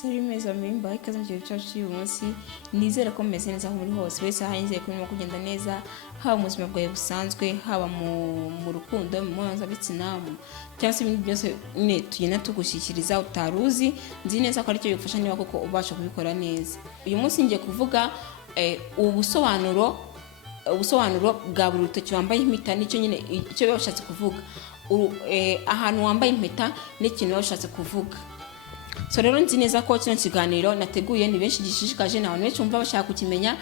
Salut mes amis, mbaye ikaze mu gihe cyacu cy'uyu munsi. Nizere ko mumeze neza muri hose, wese aha nizeye ko murimo kugenda neza, haba mu buzima bwawe busanzwe, haba mu rukundo, mu mpuzabitsina, cyangwa se ibindi byose nyine tugenda tugushyikiriza utaruzi. Nzi neza ko aricyo bigufasha niba koko ubasha kubikora neza. Uyu munsi ngiye kuvuga ubusobanuro bwa buri rutoki wambaye impeta, nicyo nyine icyo biba bishatse kuvuga. Ahantu wambaye impeta n'ikintu biba bishatse kuvuga. So rero nzi neza ko kino kiganiro nateguye ni benshi gishishikaje, n'abantu benshi bumva bashaka kukimenya,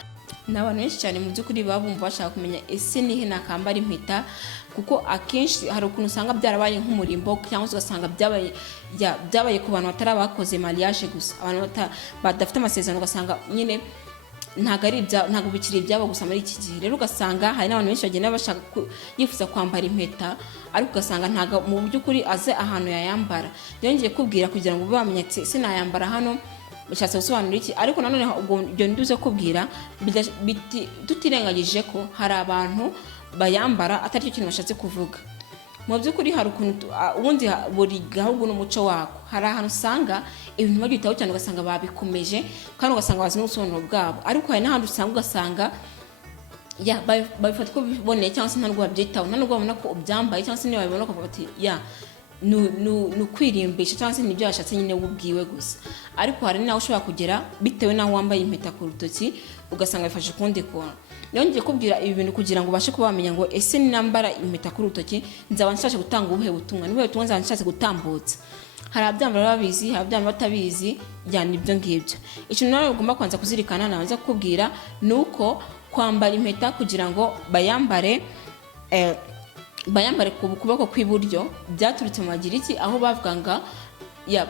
n'abantu benshi cyane mu by'ukuri baba bumva bashaka kumenya ese nihe nakambara impeta, kuko akenshi hari ukuntu usanga byarabaye nk'umurimbo, cyangwa se ugasanga byabaye ku bantu batari abakoze mariage gusa, abantu badafite amasezerano, ugasanga nyine ntabwo bikiri ibyabo gusa muri iki gihe. Rero ugasanga hari n'abantu benshi bagenda bashaka yifuza kwambara impeta, ariko ugasanga ntabwo mu by'ukuri aze ahantu yayambara. Rero ngiye kubwira kugira ngo bamenye ati ese nayambara hano bishatse gusobanura iki. Ariko nanone ubwo ibyo nduze kubwira tutirengagije ko hari abantu bayambara atari cyo kintu bashatse kuvuga. Mu by'ukuri hari ukuntu ubundi buri gahugu n'umuco wako, hari ahantu usanga ibintu bagitaho cyane ugasanga babikomeje, kandi ugasanga bazi n'ubusobanuro bwabo. Ariko hari n'ahandi usanga babifata ko biboneye, cyangwa se nta nubwo babyitaho, nta nubwo babona ko ubyambaye, cyangwa se niba babibona ko bati ni ukwirimbisha, cyangwa se nibyo yashatse nyine ubwiwe gusa. Ariko hari naho ushobora kugera bitewe n'aho wambaye impeta ku rutoki, ugasanga bifashe ukundi kuntu. Rero ngiye kubwira ibi bintu kugira ngo ubashe kuba wamenya ngo ese nambara impeta ku rutoki nzaba nshatse gutanga ubuhe butumwa, nibuhe butumwa nzaba nshatse gutambutsa. Hari abyambara babizi, hari abyambara batabizi, yani ibyo ngibyo. Ikintu nawe ugomba kwanza kuzirikana, nabanza kukubwira nuko kwambara impeta kugira ngo bayambare ku kuboko kw'iburyo byaturutse mu Bagiriki, aho bavuganga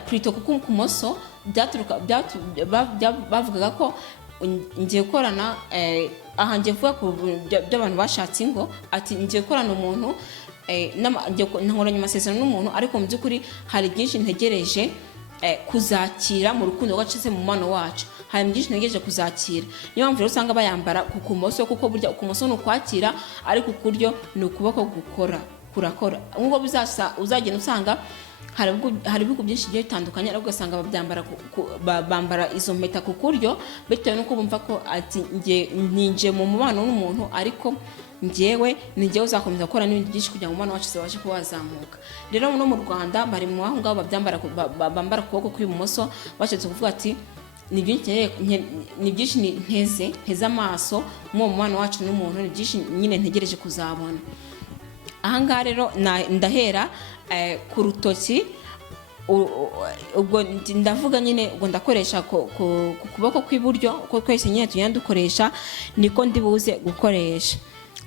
plutôt ku kumoso, bavugaga ko ngiye korana ngiye vuga ku by'abantu bashatse ingo, ati ngiye korana umuntu nkoranye amasezerano n'umuntu, ariko mu by'ukuri hari byinshi ntegereje kuzakira mu rukundo rwacu se mu mano wacu, hari byinshi ntegereje kuzakira. Niyo mpamvu rero usanga bayambara ku kumoso, kuko burya ukumoso ni ukwakira, ariko ukuryo ni ukuboko kurakora. Nk'uko uzagenda usanga hari ibihugu byinshi bigiye bitandukanye, ariko ugasanga bambara izo mpeta ku kuryo, bitewe n'uko bumva ko ati ninje mu mubano n'umuntu, ariko njyewe uzakomeza gukora n'ibindi byinshi kugira ngo umubano wacu ubashe kuba wazamuka. Rero no mu Rwanda bari mu aho ngaho bambara ku kuboko kw'ibumoso, bashatse kuvuga ati ni byinshi nteze amaso mu mubano wacu n'umuntu, ni byinshi nyine ntegereje kuzabona. Aha ngaha rero ndahera ku rutoki, ubwo ndavuga nyine ubwo ndakoresha ku kuboko kw'iburyo, uko twese nyine tugenda dukoresha niko ndibuze gukoresha.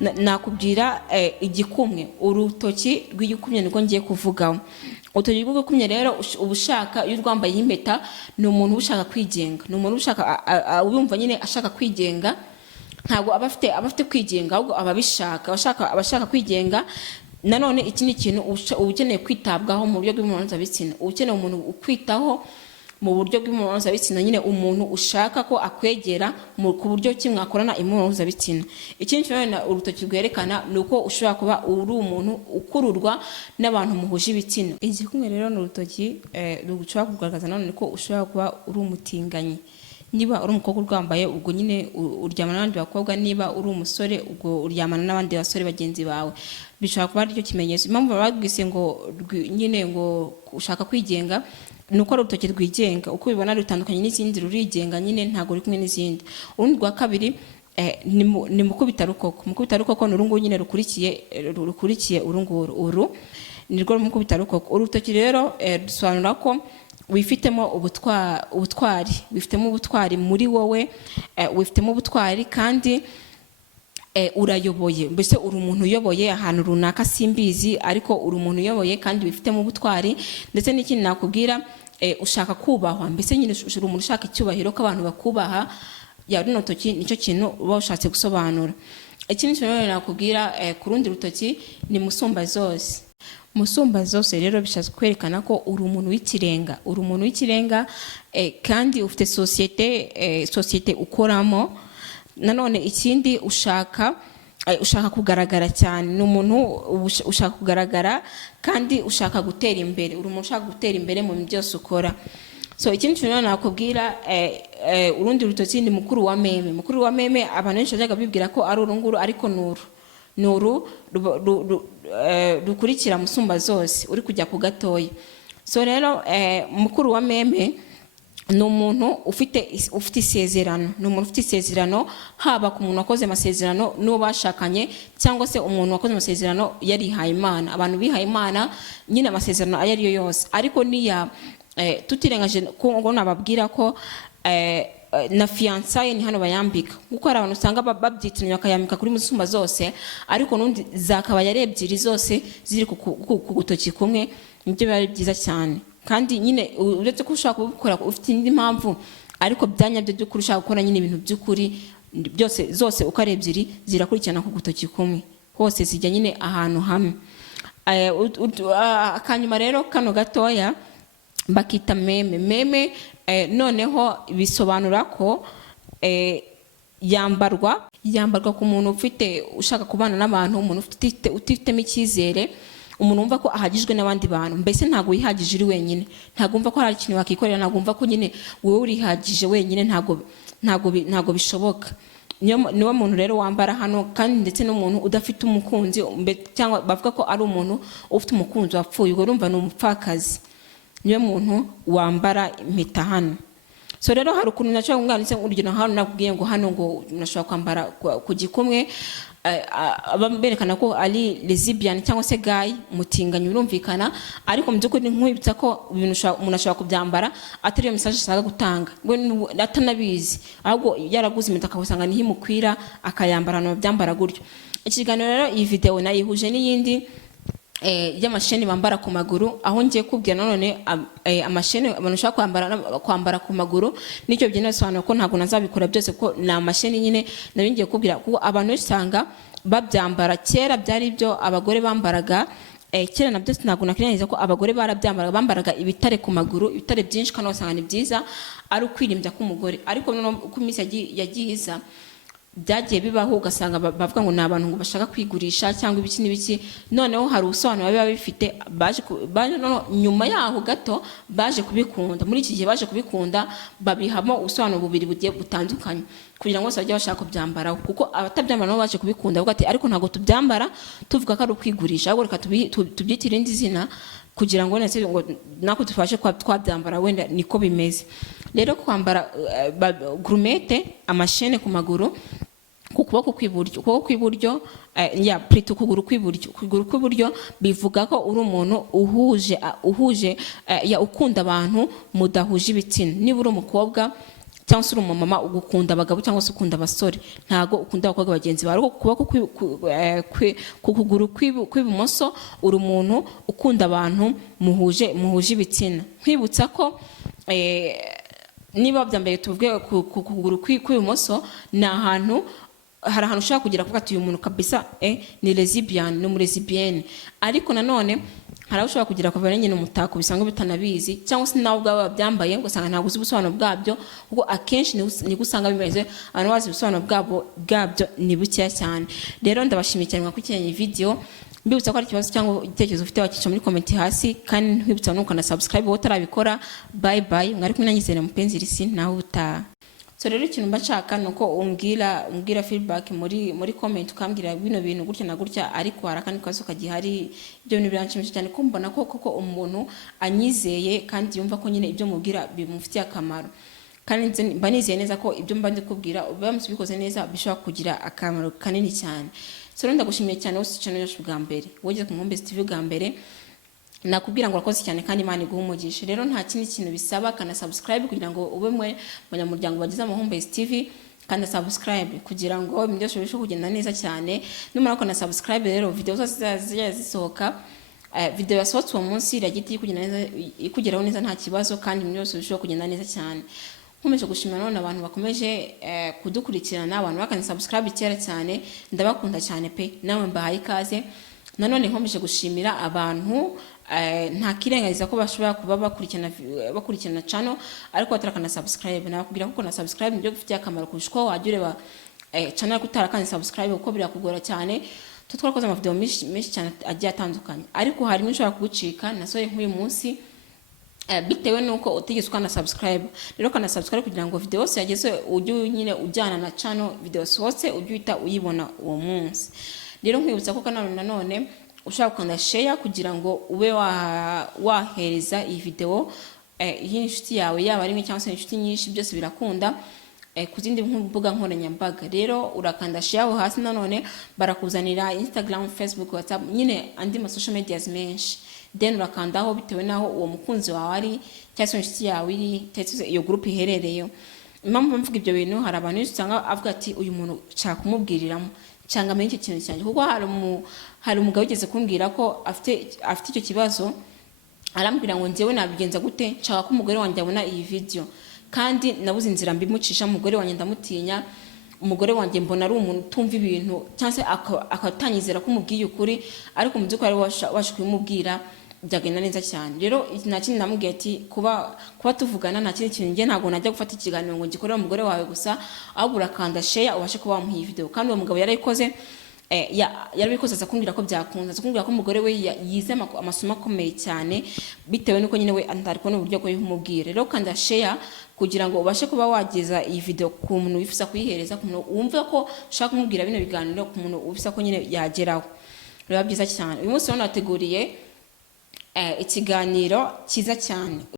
Nakubwira igikumwe, urutoki rw'igikumwe niko ngiye kuvugaho. Urutoki rw'igikumwe rero ubushaka, iyo urwambaye impeta, ni umuntu ushaka kwigenga, ni umuntu ushaka ubumva nyine ashaka kwigenga, ntabwo abafite kwigenga, ahubwo abashaka kwigenga. Nanone ikindi kintu ukeneye kwitabwaho mu buryo bw'imibonano mpuzabitsina, ukeneye umuntu ukwitaho mu buryo bw'imibonano mpuzabitsina, nyine umuntu ushaka ko akwegera ku buryo kimwakorana imibonano mpuzabitsina. Ikindi kintu urutoki rwerekana ni uko ushobora kuba uri umuntu ukururwa n'abantu muhuje ibitsina. Igikumwe rero ni urutoki rushobora kugaragaza nanone ko ushobora kuba uri umutinganyi. Niba uri umukobwa urwambaye, ubwo nyine uryamana n'abandi bakobwa, niba uri umusore ubwo uryamana n'abandi basore bagenzi bawe. Bishobora kuba ari cyo kimenyetso. Impamvu babwise ngo nyine ngo ushaka kwigenga, nuko ari urutoki rwigenga, uko ubibona rutandukanye n'izindi, rurigenga nyine ntabwo uri kumwe n'izindi. Urundi rwa kabiri ni mukubitarukoko. Mukubitarukoko ni urungu nyine rukurikiye urunguru. Uru ni rwo mukubitarukoko. Urutoki rero dusobanura ko wifitemo ubutwari, wifitemo ubutwari muri wowe, wifitemo ubutwari kandi urayoboye. Mbese uri umuntu uyoboye ahantu runaka, simbizi, ariko uri umuntu uyoboye kandi wifitemo ubutwari. Ndetse n'ikindi nakubwira, ushaka kubahwa, mbese nyine uri umuntu ushaka icyubahiro, ko abantu bakubaha. Runo rutoki nicyo kintu uba ushatse gusobanura. Ikindi kintu nakubwira ku rundi rutoki ni musumba zose. Musumba zose rero bishatse kwerekana ko uri umuntu w'ikirenga, uri umuntu w'ikirenga, kandi ufite sosiyete ukoramo. Nanone ikindi ushaka kugaragara cyane, ni umuntu ushaka kugaragara kandi ushaka gutera imbere, uri umuntu ushaka gutera imbere mu byose ukora. So ikindi kintu nakubwira urundi rutoki ni mukuru wa meme abantu benshi bajyaga bibwira ko ari urunguru ariko nuru rukurikira musumba zose uri kujya ku gatoya. So rero mukuru wa meme ni umuntu ufite isezerano, ni umuntu ufite isezerano, haba ku muntu wakoze amasezerano n'ubashakanye cyangwa se umuntu wakoze amasezerano yarihaye Imana. Abantu bihaye Imana nyine amasezerano ayo ari yo yose, ariko niya tutirengaje ko nababwira ko na fiançailles ni hano bayambika, kuko hari abantu usanga babyitiranya bakayambika kuri musumba zose, ariko nundi zakaba yari ebyiri zose ziri ku gutoki kumwe. Nibyo bari byiza cyane, kandi nyine uretse ko ushaka kubikora ufite indi mpamvu, ariko byanyabyo byo kurusha gukora nyine ibintu by'ukuri byose zose uko ari ebyiri zirakurikirana ku gutoki kumwe, hose zijya nyine ahantu hamwe. Akanyuma rero kano gatoya bakita meme noneho bisobanura ko yambarwa ku muntu ushaka kubana n'abantu, umuntu utifitemo icyizere, umuntu wumva ko ahagijwe n'abandi bantu, mbese ntago yihagije uri wenyine, ntago wumva ko hari ikintu wakikorera, ntago wumva ko nyine wowe urihagije wenyine, ntago bishoboka. Niwo muntu rero wambara hano, kandi ndetse n'umuntu udafite umukunzi, cyangwa bavuga ko ari umuntu ufite umukunzi wapfuye, ubwo urumva ni umupfakazi, niwe muntu wambara impeta hano. So rero hari ukuntu nacyo umwanitse urugero hano nakubwiye ngo hano ngo nashobora kwambara ku gikumwe, berekana ko ari lesbian cyangwa se gay, mutinganya birumvikana, ariko mu by'ukuri nkwibutsa ko umuntu ashobora kubyambara atari yo message ashaka gutanga, ngo atanabizi, ahubwo yaraguze impeta akabusanga niho imukwira akayambara no byambara gutyo. Ikiganiro rero iyi video nayihuje n'iyindi y'amasheni bambara ku maguru, aho ngiye kubwira none amasheni abantu ushaka kwambara ku maguru, nicyo byene bisobanura ko ntago nazabikora byose, ko na amasheni nyine nayo ngiye kubwira, kuko abantu usanga babyambara. Kera byari ibyo abagore bambaraga, kera nabyo ntago nakiraniza ko abagore bambaraga ibitare ku maguru, ibitare byinshi, kandi wasanga ni byiza, ari ukwirimbya k'umugore. Ariko uko iminsi yagiye iza, byagiye bibaho ugasanga bavuga ngo ni abantu ngo bashaka kwigurisha cyangwa ibiki n'ibiki. Noneho hari ubusobanuro biba bifite, nyuma yaho gato baje kubikunda, muri iki gihe baje kubikunda babihamo ubusobanuro bubiri bugiye butandukanye, kugira ngo bose bajye bashaka kubyambara, kuko abatabyambara nabo baje kubikunda bavuga ati ariko ntago tubyambara tuvuga ko ari ukwigurisha, ahubwo reka tubyitire indi zina kugira ngo nese ngo nako tufashe twabyambara, wenda niko bimeze. Rero kwambara grumete, amashene ku maguru, ku kuboko kw'iburyo plutôt kuguru kw'iburyo, bivuga ko uri umuntu uhuje ukunda abantu mudahuje ibitsina. Niba uri umukobwa cyangwa se uri umumama ugukunda abagabo cyangwa se ukunda abasore, ntago ukunda abakobwa bagenzi bawe. Kuboko ku kuguru kw'ibumoso uri umuntu ukunda abantu muhuje ibitsina. Nkwibutsa ko niba byambaye tuvuge ku kuguru kw'ibumoso, ni ahantu hari ahantu ushaka kugira kuvuga ati uyu muntu kabisa ni lesbian, ni umulesbienne. Ariko nanone hari ushobora kugira ko nyine umutako bisanga bitanabizi, cyangwa se nawe ubwawe babyambaye ugasanga ntabwo uzi ubusobanuro bwabyo, kuko akenshi ni gusanga bimeze abantu bazi ubusobanuro bwabyo ni bukeya cyane. Rero ndabashimiye cyane mwakurikiranye video, mbibutsa ko ari ikibazo cyangwa igitekerezo ufite wakica muri comment hasi, kandi nkwibutsa nuko na subscribe wowe utarabikora. Bye bye, mwari kumwe nanjye Zena Mupenzi Risi, nawe utaha. So rero ikintu mbashaka nuko umbwira feedback muri comment, ukambwira bino bintu gutya na gutya, ariko harakandi kazo kagihari. Ibyo bintu biranshimisha cyane ko mbona ko umuntu anyizeye kandi yumva ko nyine ibyo mubwira bimufitiye akamaro, kandi mba nizeye neza ko ibyo mba ndi kubwira bikoze neza bishobora kugira akamaro kanini cyane. So rero ndagushimiye cyane wose channel yacu bwa mbere, wogeze ku Nkombezi TV bwa mbere, nakubwira ngo urakoze cyane kandi Imana iguhe umugisha. Rero nta kindi kintu bisaba, kana subscribe kugira ngo ube mwe munyamuryango bagize Nkombezi TV, kana subscribe kugira ngo ibintu byose bishobore kugenda neza cyane. Numara ko na subscribe rero video zose zisohoka, video yasohotse uwo munsi iragiti ikugeraho neza nta kibazo, kandi ibintu byose bishobora kugenda neza cyane. Nkomeje gushimira none abantu bakomeje kudukurikirana, abantu bakana subscribe kera cyane, ndabakunda cyane pe, nawe mbahaye ikaze. Nanone nkomeje gushimira abantu nta kirengagiza ko bashobora kuba bakurikirana channel ariko batarakana subscribe. Nakubwira ko na subscribe nibyo bifitiye akamaro kurusha ko wajya ureba channel kutarakana subscribe, kuko birakugora cyane. Twarakoze amavideo menshi cyane agiye atandukanye, ariko hari n'ushobora kugucika. Nasoye nk'uyu munsi bitewe nuko utigeze ukana subscribe. Rero kana subscribe kugira ngo video yose yageze ujye nyine ujyana na channel, video hose ujye uhita uyibona uwo munsi. Rero nkwibutsa ko kanano nanone ushaka kanda share kugira ngo ube wahereza iyi video inshuti yawe, yaba ari cyangwa se inshuti nyinshi, byose birakunda ku zindi mbuga nkoranyambaga. Rero urakanda share hasi, nanone barakuzanira Instagram, Facebook, WhatsApp, nyine andi ma social media menshi. Then urakandaho bitewe naho uwo mukunzi wawe ari cyangwa se inshuti yawe iri, cyangwa iyo group iherereyo. Impamvu mvuga ibyo bintu, hari abantu usanga avuga ati uyu muntu nshaka kumubwiriramo cyangwa amenye iki kintu cyanjye, kuko hari umugabo ugeze kumbwira ko afite icyo kibazo, arambwira ngo njyewe nabigenza gute, nshaka ko umugore wanjye abona iyi video kandi nabuze inzira mbimucisha, umugore wanjye ndamutinya, umugore wanjye mbona ari umuntu utumva ibintu cyangwa se akatanyizera ko umubwiye ukuri, ariko mu by'ukuri waje kubimubwira byagenda neza cyane. Rero nta kindi namubwiye ati kuba tuvugana nta kindi kintu, njye ntabwo najya gufata ikiganiro ngo ngikorere umugore wawe gusa, ahubwo urakanda share ubashe kuba wamuha iyi video. Kandi uwo mugabo yarayikoze, yarabikoze aza kumbwira ko byakunze, aza kumbwira ko umugore we yize amasomo akomeye cyane, bitewe nuko nyine we atari kubona uburyo bwo kumubwira. Rero kanda share kugira ngo ubashe kuba wageza iyi video ku muntu wifuza kuyihereza, ku muntu wumva ko ushaka kumubwira bino biganiro, ku muntu wifuza ko nyine yageraho. Biba byiza cyane. Uyu munsi nateguriye ikiganiro cyiza cyane.